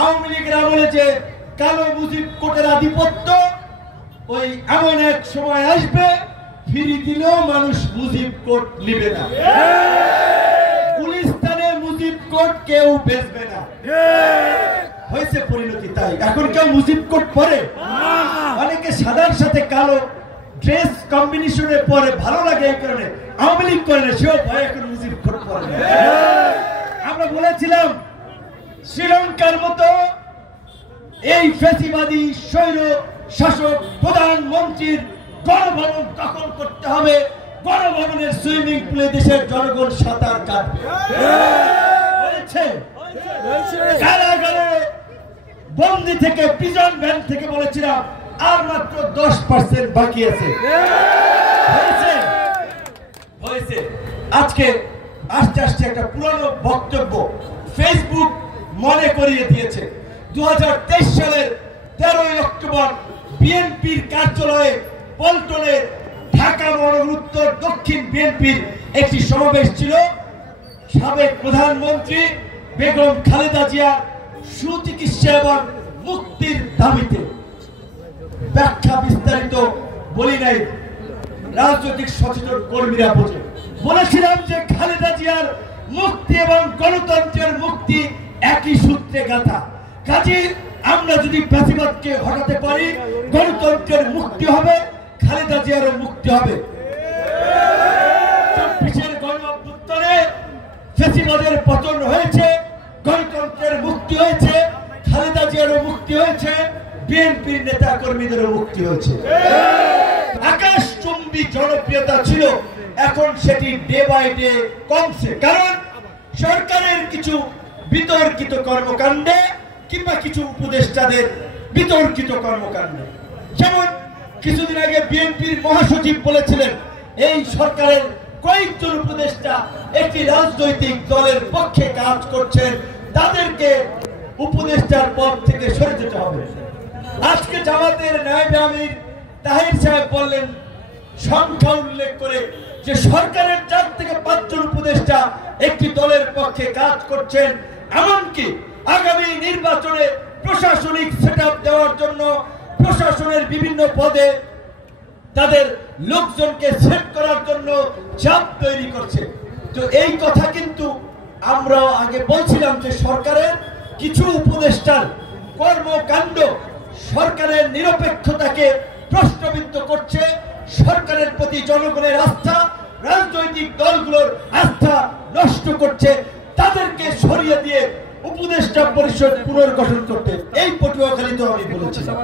আওয়ামী লীগের আমলে যে কালো মুজিব কোটের আধিপত্য, ওই এমন এক সময় আসবে ফিরি দিলেও মানুষ মুজিব কোট নিবে না। গুলিস্তানে মুজিব কোট কেউ বেচবে না। হয়েছে পরিণতি তাই। এখন কেউ মুজিব কোট পরে, অনেকে সাদার সাথে কালো ড্রেস কম্বিনেশনে পরে, ভালো লাগে এই কারণে। আওয়ামী লীগ করে না, সেও ভয় এখন মুজিব কোট পরে। আমরা বলেছিলাম শ্রীলঙ্কার মতো এই ফ্যাসিবাদী স্বৈর শাসক প্রধানমন্ত্রীর গণভবন দখল করতে হবে, গণভবনের সুইমিং পুলে দেশের জনগণ সাঁতার কাটবে। কারাগারে বন্দি থেকে, প্রিজন ভ্যান থেকে বলেছিলাম আর মাত্র 10% বাকি আছে। হয়েছে। আজকে আস্তে আস্তে একটা পুরানো বক্তব্য ফেসবুক মনে করিয়ে দিয়েছে। 2023 সালের 13 অক্টোবর বিএনপির কার্যালয়ে পল্টনে ঢাকা মহানগর উত্তর দক্ষিণ বিএনপির একটি সমাবেশ ছিল। সাবেক প্রধানমন্ত্রী বেগম খালেদা জিয়ার সুচিকিৎসা এবং মুক্তির দাবিতে। ব্যাখ্যা বিস্তারিত বলি নাই, রাজনৈতিক সচেতন কর্মীরা বোঝে। বলেছিলাম যে খালেদা জিয়ার মুক্তি এবং গণতন্ত্রের মুক্তি একই সূত্রে গাঁথা। কাজে আমরা যদি ফ্যাসিবাদকে হটাতে পারি, গণতন্ত্রের মুক্তি হবে, খালেদা জিয়ারও মুক্তি হবে। 24-এর গণঅভ্যুত্থানে ফ্যাসিবাদের পতন হয়েছে, গণতন্ত্রের মুক্তি হয়েছে, খালেদা জিয়ারও মুক্তি হয়েছে, বিএনপির নেতা কর্মীদেরও মুক্তি হয়েছে। আকাশচুম্বী জনপ্রিয়তা ছিল, এখন সেটি ডে বাই ডে কমছে। কারণ সরকারের কিছু বিতর্কিত কর্মকাণ্ডে কিংবা কিছু উপদেষ্টাদের বিতর্কিত কর্মকাণ্ডে। যেমন কিছুদিন আগে বিএনপির মহাসচিব বলেছিলেন এই সরকারের কয়েকজন উপদেষ্টা একটি রাজনৈতিক দলের পক্ষে কাজ করছেন, তাদেরকে উপদেষ্টার পদ থেকে সরে যেতে হবে। আজকে জামাতের নায়েবে আমির তাহির সাহেব বললেন, সংখ্যা উল্লেখ করে, যে সরকারের 4 থেকে 5 জন উপদেষ্টা একটি দলের পক্ষে কাজ করছেন। এমনকি আগামী নির্বাচনে প্রশাসনিক সেটআপ দেওয়ার জন্য প্রশাসনের বিভিন্ন পদে তাদের লোকজনকে সেট করার জন্য চাপ তৈরি করছে। তো এই কথা কিন্তু আমরা আগে বলছিলাম যে সরকারের কিছু উপদেষ্টার কর্মকাণ্ড সরকারের নিরপেক্ষতাকে প্রশ্নবিদ্ধ করছে, সরকারের প্রতি জনগণের আস্থা, রাজনৈতিক দলগুলোর আস্থা নষ্ট করছে। তাদেরকে সরিয়ে দিয়ে উপদেষ্টা পরিষদ পুনর্গঠন করতে এই পটুয়াখালীতে আমি বলেছিলাম।